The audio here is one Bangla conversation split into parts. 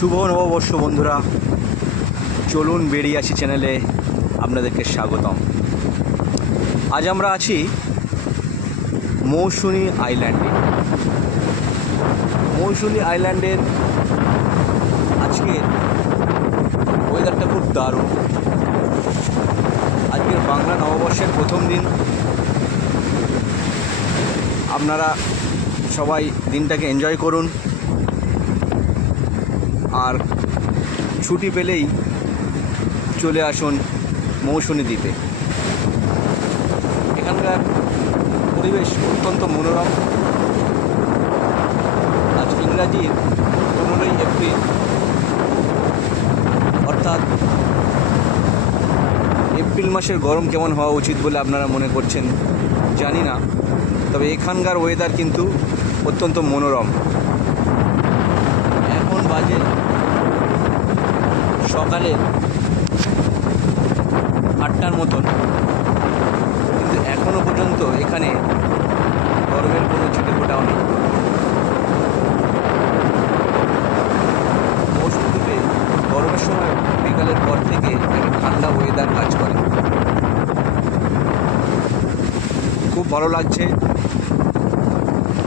শুভ নববর্ষ বন্ধুরা, চলুন বেরিয়ে আসি চ্যানেলে আপনাদেরকে স্বাগতম। আজ আমরা আছি মৌসুনী আইল্যান্ডে। মৌসুনী আইল্যান্ডের আজকের ওয়েদারটা খুব দারুণ। আজকের বাংলা নববর্ষের প্রথম দিন। আপনারা সবাই দিনটাকে এনজয় করুন, আর ছুটি পেলেই চলে আসুন মৌসুনী দ্বীপে। এখানকার পরিবেশ অত্যন্ত মনোরম। আজ ইংরাজির 15ই এপ্রিল, অর্থাৎ এপ্রিল মাসের গরম কেমন হওয়া উচিত বলে আপনারা মনে করছেন জানি না, তবে এখানকার ওয়েদার কিন্তু অত্যন্ত মনোরম। এখন বাজে সকালে 8টার মতন, কিন্তু এখনও পর্যন্ত এখানে গরমের কোনো ছিটে ফোটাও নেই। মৌসুমী দ্বীপে গরমের সময় বিকালের পর থেকে একটা ঠান্ডা ওয়েদার কাজ করে, খুব ভালো লাগছে।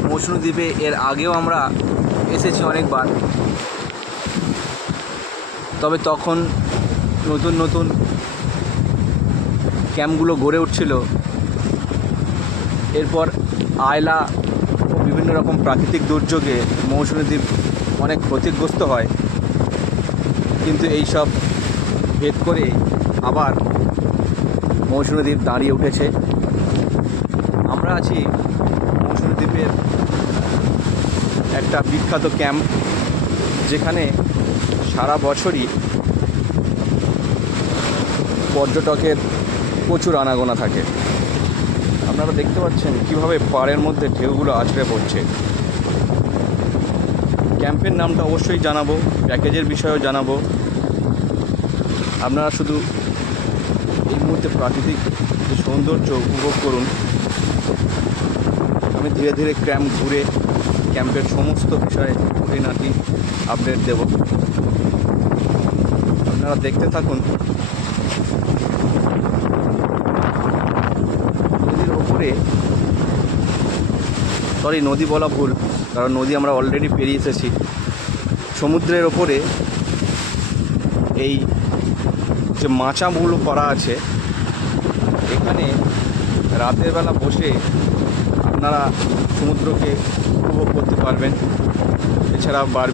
মৌসুমী দ্বীপে এর আগেও আমরা এসেছি অনেকবার, তবে তখন নতুন নতুন ক্যাম্পগুলো গড়ে উঠছিল। এরপর আয়লা ও বিভিন্ন রকম প্রাকৃতিক দুর্যোগে মৌসুমী দ্বীপ অনেক ক্ষতিগ্রস্ত হয়, কিন্তু এই সব ভেদ করে আবার মৌসুমী দ্বীপ দাঁড়িয়ে উঠেছে। আমরা আছি মৌসুমী দ্বীপের একটা বিখ্যাত ক্যাম্প, যেখানে সারা বছরই পর্যটকের প্রচুর আনাগোনা থাকে। আপনারা দেখতে পাচ্ছেন কীভাবে পাড়ের মধ্যে ঢেউগুলো আছড়ে পড়ছে। ক্যাম্পের নামটা অবশ্যই জানাবো, প্যাকেজের বিষয়েও জানাবো। আপনারা শুধু এই মুহূর্তে প্রাকৃতিক যে সৌন্দর্য উপভোগ করুন। আমি ধীরে ধীরে ক্যাম্প ঘুরে ক্যাম্পের সমস্ত বিষয়ে খুঁটিনাটি আপডেট দেব, আপনারা দেখতে থাকুন। নদীর ওপরে, নদী বলা ভুল, কারণ নদী আমরা অলরেডি পেরিয়ে এসেছি। সমুদ্রের ওপরে এই যে মাচাগুলো করা আছে, এখানে রাতের বেলা বসে আপনারা সমুদ্রকে উপভোগ করতে পারবেন। এছাড়া